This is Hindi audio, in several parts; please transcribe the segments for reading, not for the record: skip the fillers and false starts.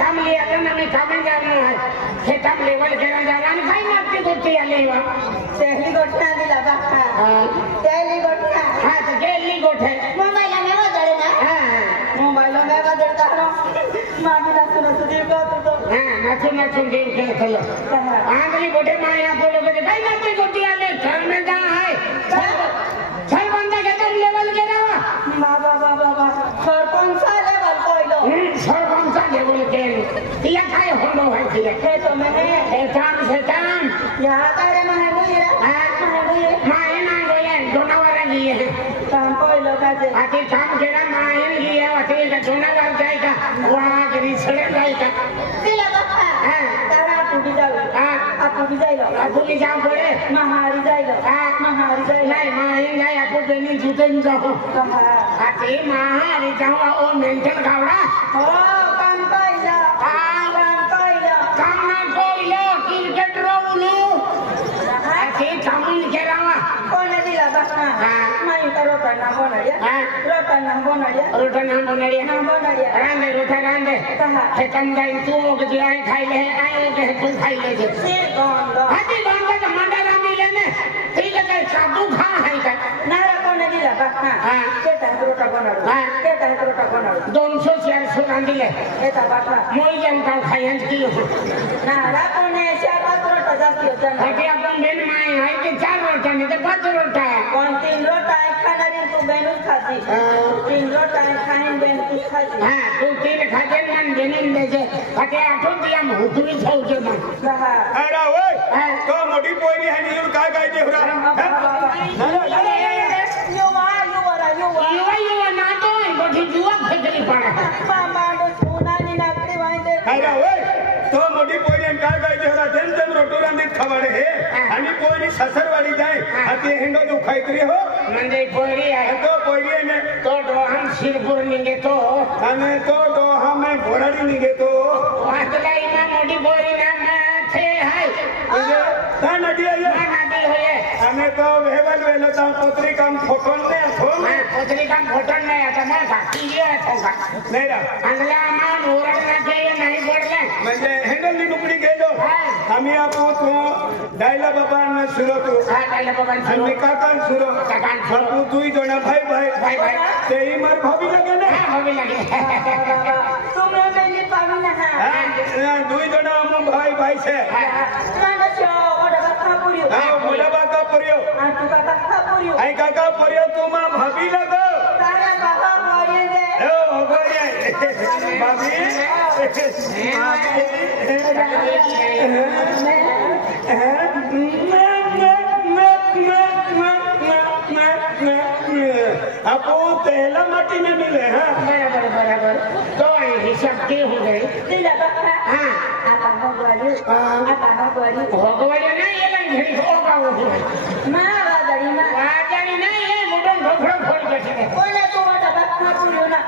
काम लिया था ना मैं काम जाना है खेतम लेवल के ना जाना नहीं भाई आपकी गोटी आले वा सहली गोटना दिला बापा सहली गोटना हां तो गेली गोठे मोबाइल में बदले ना हां मोबाइल में बदलता रहो मामी ना सुनो सुदीप को तो हां ना सुन देव के चलो आंधली गोठे मां यहां बोलो के भाई आपकी गोटी आले घर में जा है चल बंदा के तुम लेवल के रहा बाबा बाबा सरपंच लेवल कोइलो सरपंच लेवल के दिया काय होलो है दिया के तो मैं शैतान यहां करे महागुया माय ना गोया दोनावर लिए काम कोइलो का जे आती काम केरा माय लिए आती का दोनावर जाए का वहां करी सड़े जाए का दिला बापा हां तारा आपू जाओ हां आपू भी जाइलो आपू भी जाओ पड़े महारी जाइलो हां महारी जाइलो नहीं माय नहीं आपू बेनी जूते में जाओ आती महारी जाओ ओ मेंटल गावड़ा ओ काम कोइलो काम कोइलो क्रिकेट रोलू आती कामुन केरावा कोने दिला बापा माई करो करना बोनड़िया रोटा ना बोनड़िया रांदे रोटा रांदे हे कंदाई तू के जाए खाई ले आए के तू खाई ले से गोंदो हाथी गोंदो तो मंडा रामी लेने ठीक है साधु खा है का नारा कोने दिला बापा के ता रोटा बोनड़ो 200 400 रांदी ले एता बापा मोई जनता खाई की नारा कोने 4 रोटा जास्ती हो जाना हाथी अपन बेन माई है के 4 रोटा नहीं तो 5 रोटा है कौन 3 रोटा खाना दिन तू बेनु खाती 3 रोटा खाइन बेन तू खाती हां तू 3 खाते मन बेनिन दे जे हाथी 8 दिया मुतुरी छौजे मन अरे ओए तो मोटी पोरी है नी का गाय दे युवा ना तो बड़ी जुआ फेंकली पड़ा मामा तो सोना नी नाकड़ी वाइंदे अरे ओए तो मोटी पोरी का गाय दे जेम रोटो रांदी खवाडे हे आणि पोरी ससरवाडी जाय हाती हेंडो तू खाईतरी हो म्हणजे पोरी आहे तो पोरी ने तो डोहम शिरपूर निघे तो आणि तो डोहा में घोराडी निघे तो वाटला इना मोठी पोरी ना माथे हाय ता नदी आहे नदी होये आणि तो वेवल वेलो ता पत्रिकाम फोटोन ने हो पत्रिकाम फोटोन ने आता ना बाकी आहे तो नाही रा अंगला मान ओरडला के नाही पडले म्हणजे हेंडल नी नुकडी गेलो आम्ही आपू तो डायला बाबांना सुरो तो डायला बाबांना आणि काकान सुरो काकान आपू दुई जणा भाई तेही मार भाभी लगे ना भाभी लगे तुमने मेली पावी ना हां दुई जणा हम भाई से ना छो ओडा का पुरियो हां मोला बाका परियो तू का पुरियो आई काका परियो तुम भाभी लगो तारा बाबा मोरी दे ओ हो गई भाभी आपको तेला माटी में मिले हैं बराबर तो हिसाब के हो गए दिला बाबा हां apa भगवान ना ये नहीं घड़ी होगा वो मारा dari ma वाजनी ना ये मुडन ढोकरा खोल के छे कोने तो वाला बाबा पुरियो ना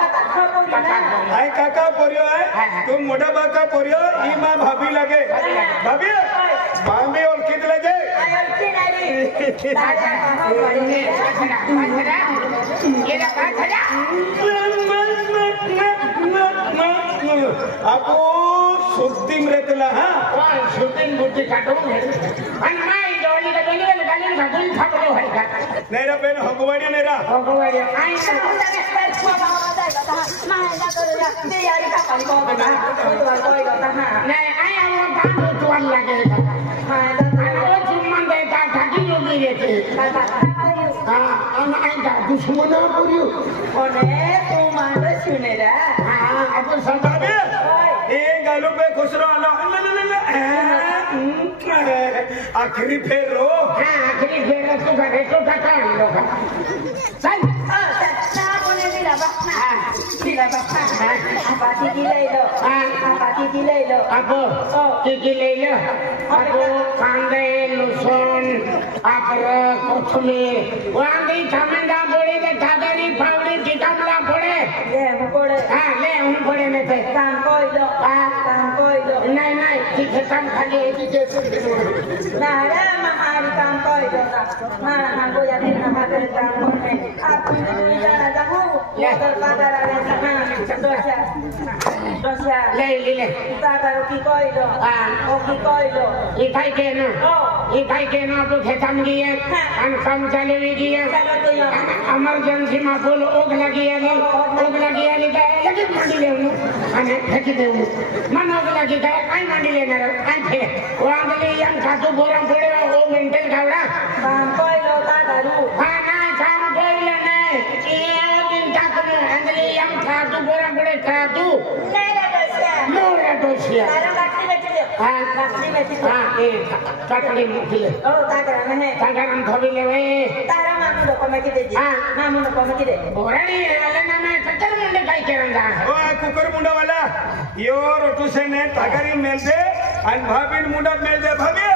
काका पुरियो ना आई काका परियो है तुम मोटा बाका परियो ई मां भाभी लगे भाभी मामी और किद लगे आयल की नारी ताजा बाबा ये ना बात आपको सुद्दीम रेतला हां शूटिंग बुटी काटो आणि माई डोली का बेले गाली का गुल फाटलो है का नेरा बेन हगवाडी नेरा भगवान आई नहीं आई वो बाबू तो लगे वो जुम्मन देता ठाकी जोगी रहते हां हम आई का दुश्मना पुरियो ओने तू मान सुनेरा हां अब सब ए गालू पे खुसरो आलो आखिरी फेर रो हां आखिरी फेर तू का रेटो टाका लो चल सा कोने दिला बाबा apa दिले लो apa ले लो aku pandai lusun apa kothmir wang di thamanda bodi de thagari pawdi tikam la pore ले पड़े हां ले जाऊं पड़े में थे काम कोइलो काम कोइलो नहीं नहीं ठीक है काम खाली है कि जैसे ना रे हमारी काम कोइलो ना हमको या दिन हमारे काम करने आप नहीं जाना चाहो उधर बाजार आ रहे हैं दोसिया ले ताकरो की कोइलो ओ की कोइलो ये खाई के ना तो खेतम गए हम काम चले गए इमरजेंसी में बोल ओग लगी है लगी मंडी ले अने फेंक दे मन ओग लगी गए आई मंडी लेना आई थे वो अंगली यम खातू बोरम पड़े वो मेंटल खावड़ा काम कोइलो ताकरो हां ना काम कोइलो नहीं ये दिन तक अंगली यम खातू बोरम पड़े खातू मोरा दोसिया हाँ ये कटड़ी मुठी है ताकरम थोड़ी ले वे बोरानी वाला ना मैं कटर मुंडे काई केरंदा ओ कुकर मुंडा वाला यो रोटू से ने ताकरी मेल दे अन भाबिन मुंडा मेल दे भाभी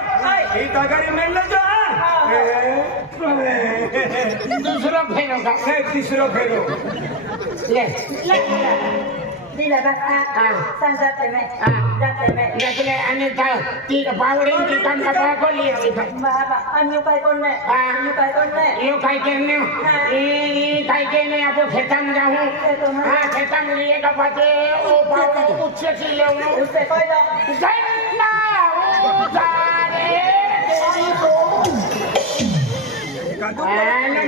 ई ताकरी मेल ले जा दूसरा फेरो का तीसरो फेरो ले दिला बा जाते में जैसे अनिता ती पावड़ी की काम का को लिए थी बाबा अन्य काय करने यो काय करने ये काय करने आपको खेतम जाऊं खेतम लिए का पाते ओ पावड़ी उच्च से ले उससे कोई लो गन्ना ओ सारे तेरी तो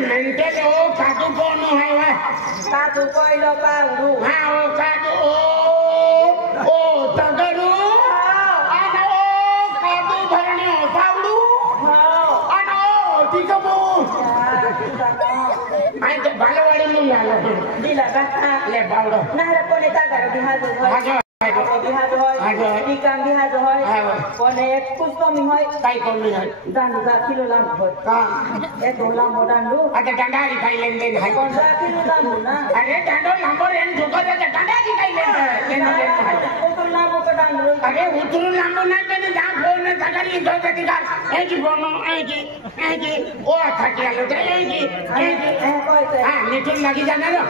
मेंटेल ओ काटू कौन है वह काटू कोई लो पाउडू हाँ ओ काटू ओ तगड़ू अनो काटू भरने पाउडू अनो टिकबू आई तो बालवाड़ी में लालो दिला बा ले पाउडू ना रे कोने ताकरो बिहाजो आजो बिहाजो होय काम बिहाजो होय कोने कुछ तो मी होय काई कमी है दांडू का किलो लाम होय का ए तो लाम दांडू अरे डंडारी खाई लेंगे है कौन सा किलो दांडू ना अरे डंडो नंबर एन जोकर है डंडारी खाई लेंगे तो लाम को दांडू अरे उतरू लांबो ना मैंने जा फोन तगरी दो अधिकार एक बोनो एक ओ थकिया लो एक कोई हां नीचे लगी जाना रो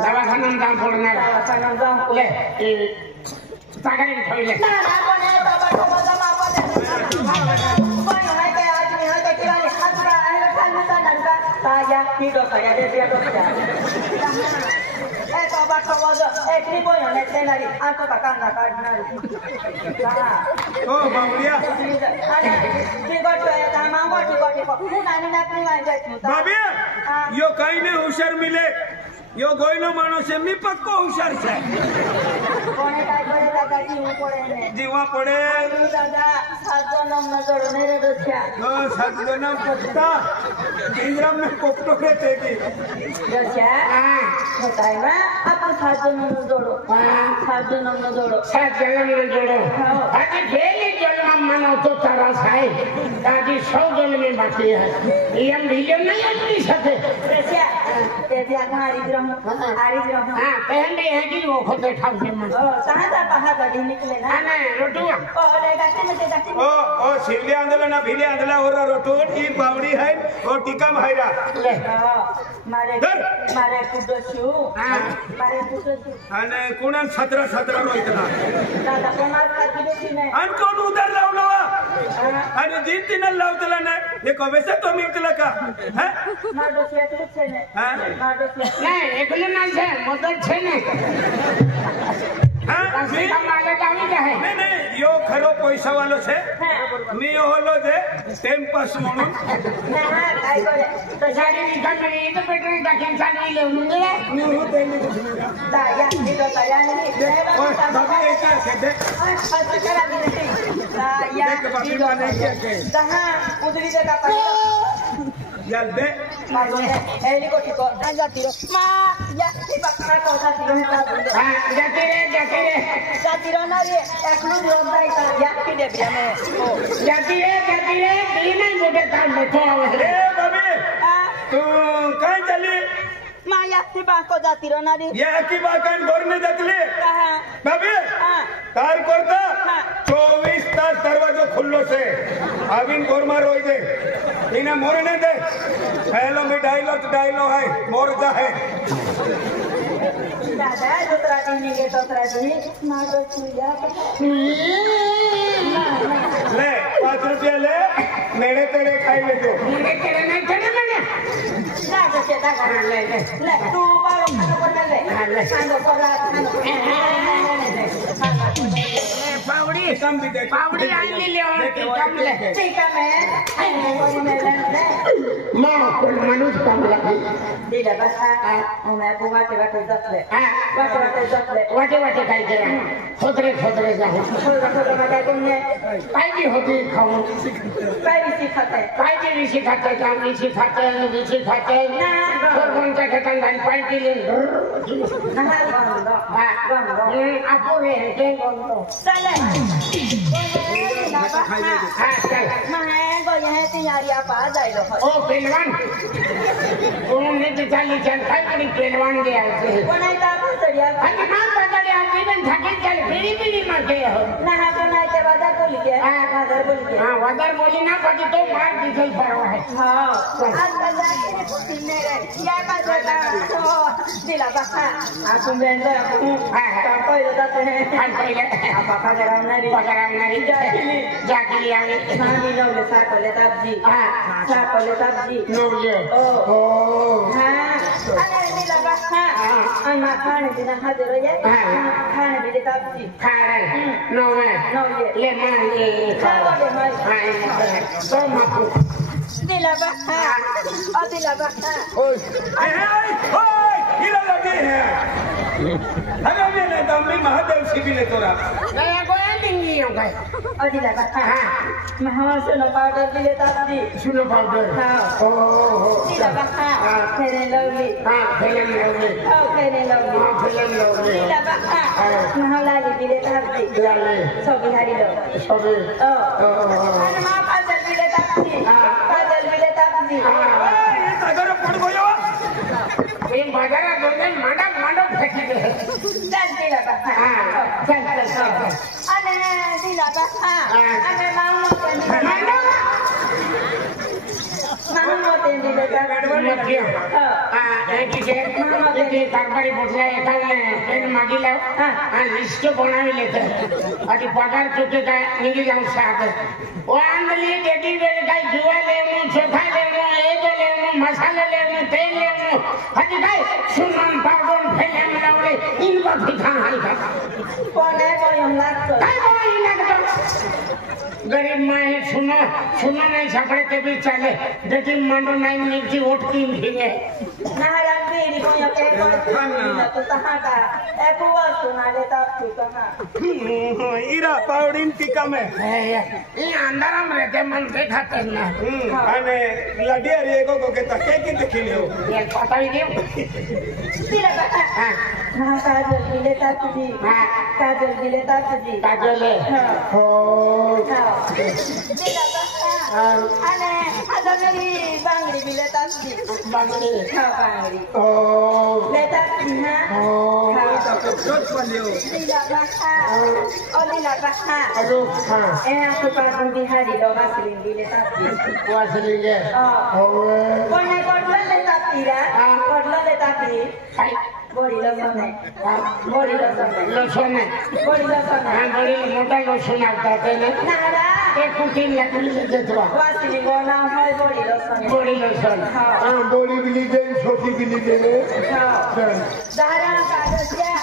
दवाखाना में दाम फोड़ना दवाखाना जाऊं ले तगरी थोई ले ना कोने तो जमा कोई है के आदमी है के किराने खतरा है खाल में दांडा ताया की दो ताया दे दिया दो ए तो बाटो एक नी बोयो ने तेनारी आको का कांगा काटना ओ बाबुलिया अरे बिगट है ता मांगो टिको को नानी नातनी में जाती भाभी यो कहीं ने होशियार मिले यो गोइनो माणूस है मी पक्को होशियार छे कोने काय करे दादा की पड़े ने जीवा पड़े दादा सातो नम न जोड़ो ने रे दोछा सातो नम पत्ता इंद्रम में कोपटो के तेगी दोछा बताई ना अपन सातो नम न जोड़ो सातो नम न जोड़ो सात जन्म में जोड़ो अरे डेली जन्म मानो तो तरस है दादी 100 जन्म में बाकी है ये मिलियन नहीं अपनी सके दोछा ते भी हमारी ग्रह हां पहले है कि वो खुद बैठा हुए मन कहां जा पहाड़ गढ़ी निकले ना ना रोटू ओ ले गाते में गाते ओ सिल्ले आंदोलन भिले आंदोलन और रोटो ई बावड़ी है और टीका मायरा ले मारे कुडोसु मारे कुडोसु अने कोणा 17 रोइतना दादा कोणार खाती देती नाही अन कोण उधर लावलवा अने जीती न लावतला ना ये कवेसे तो मिलतला का हैं माडो से कुछ ने माडो से नहीं एकले ना छे मदद छे ने हां मी माले गावी जाय नहीं यो खरो पैसा वालो छे मी यो होलो जे टाइम पास म्हणून ना काय करे तो गाडी निकाल में तो पेट्रोल टाकेन चालू ले मुंगे मी हो देली दाया मी तो दाया नहीं ओ बाबी ऐसा के दे अच्छा करा दी दाया बाबी माने के दहा उधरी दे का यार दे मारो एली को ठीक हो जाती रो मा या की पकड़ा को जाती रो हां जाती रे ना रे एकलू रोदाई का या की दे बिया में ओ जाती रे दी नहीं मोटे काम बैठो ए बाबी तू कहां चली मा या की बाको जाती रो ना रे ये की बाकन घर में जातली हां बाबी हां कार करता 24 तास दरवाजो खुल्लो से आविन गोरमा रोई दे इने मोरने दे हेलो में डायलॉग है मोर जा है दादा दुसरा दिन निघे दुसरा दिन माझं तुझ्या ले 5 रुपया ले मेरे तेरे खाई ले तो मेरे तेरे नहीं तेरे मैंने दादा से दादा ले तू बारो खानो पडला ले खानो पडला पावड़ी कम भी दे पावड़ी आईने ले और कम ले ठीक है मैं मां को मनुष्य कम लगी दिला बस मैं बुआ के बात इज्जत ले बात इज्जत ले वाटे वाटे काय करे खोदरे जाऊ खोदरे काय तुमने काय भी होती खाऊं काय सिखाते काय भी सिखाते काम नहीं सिखाते ना और कोणच्या ठिकाणी जाऊन पाय केले आपो रे ते बोलतो चले चल मैं गया है तैयारी आप आ जाइलो ओ पहलवान उन्होंने तो चाली चल काय करी पहलवान गया थे कोणाचा बसड्या आणि मान बदले आप इवन थके चल बीड़ी मारते हो ना कोणाचे वादा बोली के वादा बोली के हां वादर बोली ना बाकी तो मार दिखल परवा है हां आज जाके कुछ मेरे या बाजूला हो दिला बसा आपण बेंदो हां पहिले जाते हैं पहिले पापा जरावणारी जागली आली सामी नवले सापले तापजी सापले तापजी नवले ओ हां अरे दिला बसा अन्ना खाने दिन हाजर ये खाने दिले तापजी खारे नवले ले माले खावले माल तो मापू दिला बसा ओ दिला बसा ओय हीरा लगे हैं अरे मैंने दम्बी महादेव शिविले तोरा गया गोया लिंगी हो गए ओ दिला बसा मैं हवा सुनो पाउडर दिले तापजी सुनो पाउडर हां ओ दिला बसा फेरे लवली फिल्म लोगे ओ फेरे लवली फिल्म लोगे दिला बसा मैं हलाली दिले तापजी लाले सब हारी लो सबे ओ अरे मां पाजल दिले तापजी पाजल दिले तापजी अगर पड़ गयो ये बाजारा दोन मांडा फेंकी दे चल दिला बसा चल अरे दिला बसा अरे मां मांडा मोते दिले तापजी मध्य कारभारी बोटला एखादा पेन मागिला लिस्ट बनावी लेते आधी पगार चुके काय निघी जाऊन साथ वो आंधली डेटी वेळ काय जुवा लेवणं चोखा लेवणं एज लेवणं मसाला लेवणं तेल लेवणं आधी काय सुनन पावडर फेल्या मिळवले इनबा फिथा हाय का कोणे कोण लागतो काय बोला लागतो गरीब माए सुनो नहीं छपड़े के भी चले देखी मंडो नहीं मिलती वोट की भीगे नारायण बेरी को या के तो सहाटा ए बुआ सुना लेता तू कहां हीरा पावडीन टीका में ये अंदर हम रहते मन के खाते ना अने लडिया रे को के तके की देखिले हो ये पता ही नहीं तेरा बता हां काजल लेता तुझी काजल लेता तुझी काजल हो तेरा बता अने अजमेरी बांगड़ी भी लेता तुझी बांगड़ी हां बांगड़ी ओ लेता तुझी हां ओ रोज पलियो तेरा बता ओ तेरा बता अरे हां ए आपको पास बिहारी लोग असली भी लेता तुझी वासली के ओ कोने कोडला लेता तीरा कोडला लेता ती बड़ी लसन है बड़ी लसन है बड़ी लसन है बड़ी मोटा लसन आता है ना नारा एक कुटी लकड़ी ले देतवा वासली गोना है बड़ी लसन है बड़ी लसन हां बड़ी बिली दे छोटी बिली दे दारा कागजिया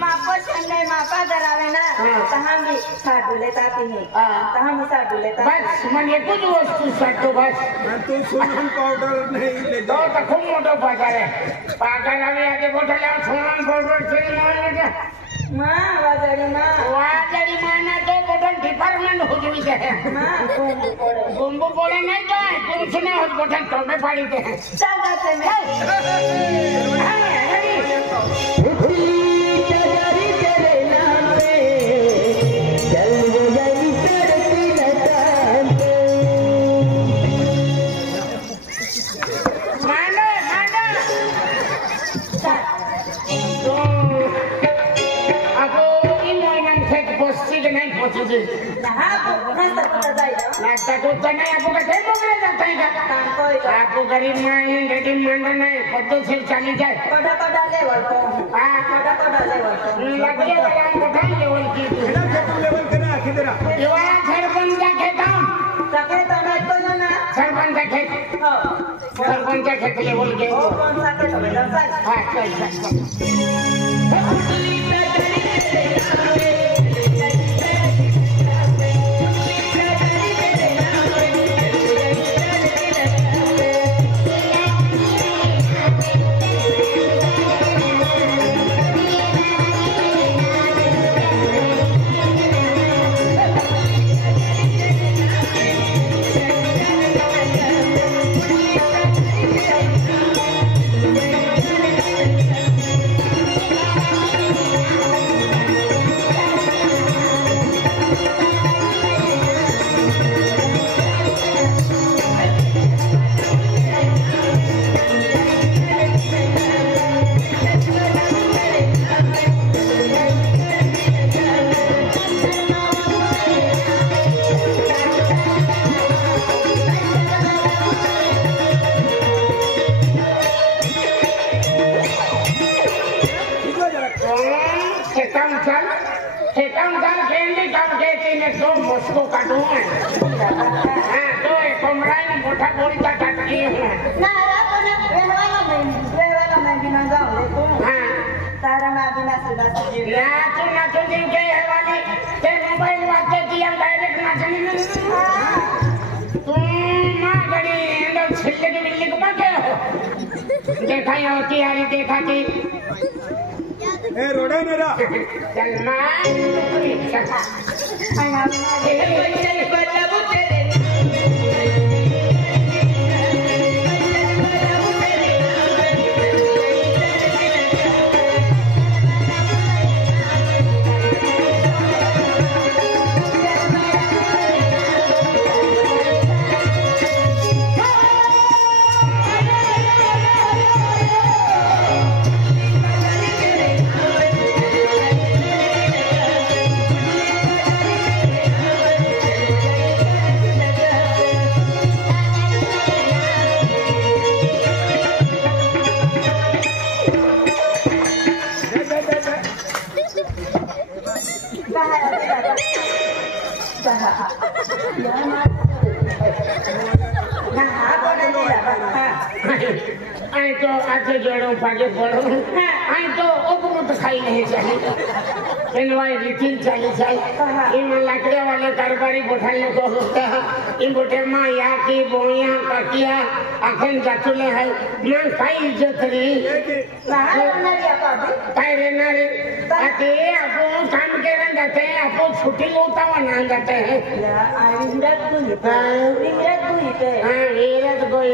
मापा छन्ने मापा दरावे ना तहां भी साडू लेता ती तहां भी साडू लेता बस मन ये कुछ वस्तु साटो बस तो सुनन पाउडर नहीं ले दो तो खूब मोटो बाजार है पागल अभी आगे बोतल सुनन पाउडर चेन मार ले मां वाजड़ी मां ना तो बोतल डिपार्टमेंट हो गई है मां गुंबू बोले नहीं तो कुछ नहीं हो बोतल तो में पड़ी थे चल जाते में नहीं पहुंची ना नाश्ता कुछ नहीं आपको कैसे मोकले जाता है का काम कोई तो आपको गरीब में रेडी मांगना नहीं पद्दो से चली जाए कोड़ा लेवल को हाँ कोड़ा लेवल को लगे वाला कोठा लेवल की एना खेतू लेवल के ना खिदरा युवा सरपंच का खेताम सके तो मैं तो ना सरपंच का खेत हो सरपंच का खेत लेवल के ओ कौन सा के तो बेटा सर हाँ चल उसको काटू हाँ तो एक कमरा में मोटा बोरी का काट लिए हैं ना रात में रहवाना मैं बिना जाऊं देखो हाँ तारा ना बिना सीधा सीधी ना तू दिन के है वाली ते मोबाइल वाते दिया डायरेक्ट नाचने में तुम मां गड़ी अंदर छिल्ले की बिल्ली को मार के देखा ये होती यारी देखा कि ए रोडा नेरा चल मां आया चल बल्लू तेरे आई तो आज जोड़ो पागे पड़ो आई तो उपमुत खाई नहीं चाहिए इनवाई रीतिन चली चाहिए इन लकड़े वाले कारोबारी बोठाने को होता है इन बोटे माँ या की बोया कटिया अखन जातुले है माँ काई इज्जत री काय रे ना रे ताकि आपो काम के रन जाते हैं आपो छुट्टी होता हुआ ना जाते हैं हाँ ये तो कोई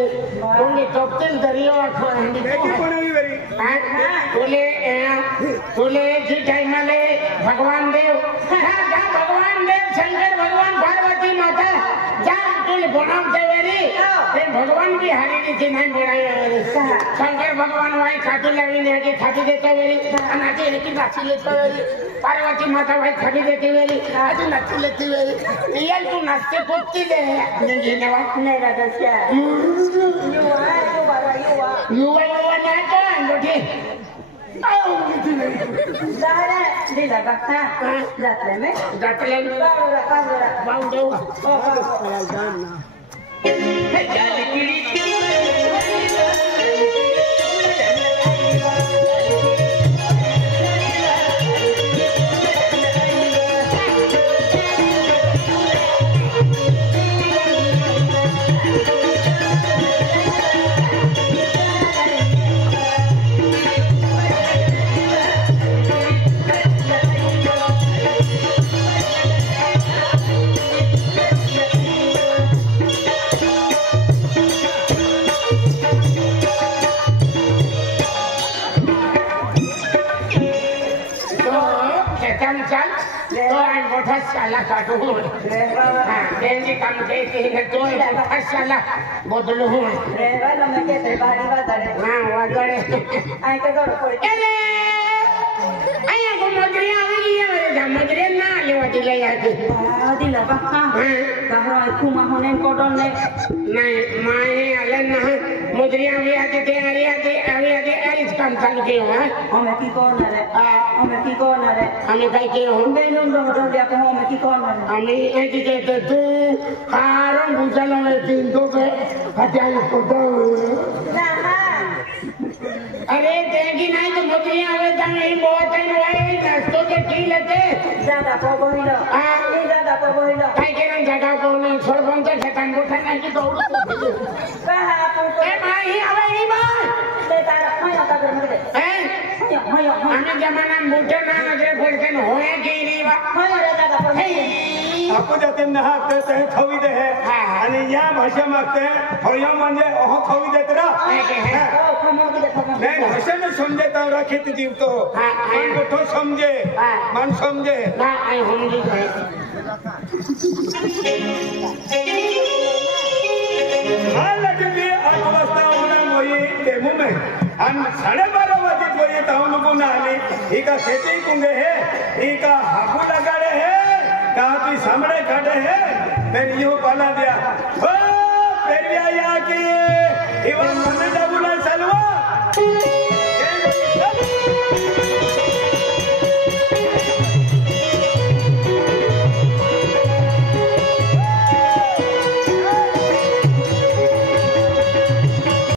उन्हें तोप्तिल दरियो आखो हंडी देखी कोणी वेरी तुले जी टाइम ले भगवान देव जा भगवान देव शंकर भगवान पार्वती माता जा तुल बनाम देवेरी ते भगवान भी हरी थी नहीं बोलाई वेरी शंकर भगवान वाई खाती लगी ने के खाती देते वेरी अनाती है कि नाची लेते वेरी पार्वती माता भाई खाती देती वेरी आज नाची लेती वेरी रियल तू नाचते कूदती ले नहीं ने बात नहीं रहा क्या युवा ना तो बोठी जातले बाउंडो साला काटू हाँ बेंजी काम देती है तो साला बदलू हूँ हाँ वगड़े अरे आया को मजरिया आ गई है मेरे जा मजरिया ना ले दिले याके दिला बा kahro aku mahonen kodon le नहीं माए आलन ना मुद्रियां भी आते थे अरिस काम चालू किए हैं home ki kon re हमें कहीं किए हो benun do dia ko home ki kon re हमें एक ही कहते तू हारों बुझल में तीन दो पे हटाई को अरे देगी नहीं तो मुद्रियां आवे तब नहीं बहुत है वाले नाश्तों के ठीक लेते jada po bohilo कहीं के नहीं जगह को नहीं छोड़ बंद खेतन उठा नहीं की दौड़ kaha aku ए माही आवे नहीं मां te tara hoyo ta ber merde हैं hoyo हमें जमाना बूटे ना नजरे पड़ते न होए की नहीं बा re jada po आपण जाते नाहते ते थवी दे है आणि या भाषा मागते होय म्हणजे ओह थवी देत रा khomo ki de khomo नाही भाषा में समझे तो राखित जीव तो मन को समझे मन समझे ना आई होंगी है हाल लगे 8 वाजता उन्हा मोई डेमो में आणि 12:30 वाजे कोई ताऊ लोगों ना आली ही का खेती कुंगे है ही का हाकू लगाड़े है का की सामने खड़े है मैं यो पाला दिया ओ पेरिया या की इवन मम्मी डबुला सलवा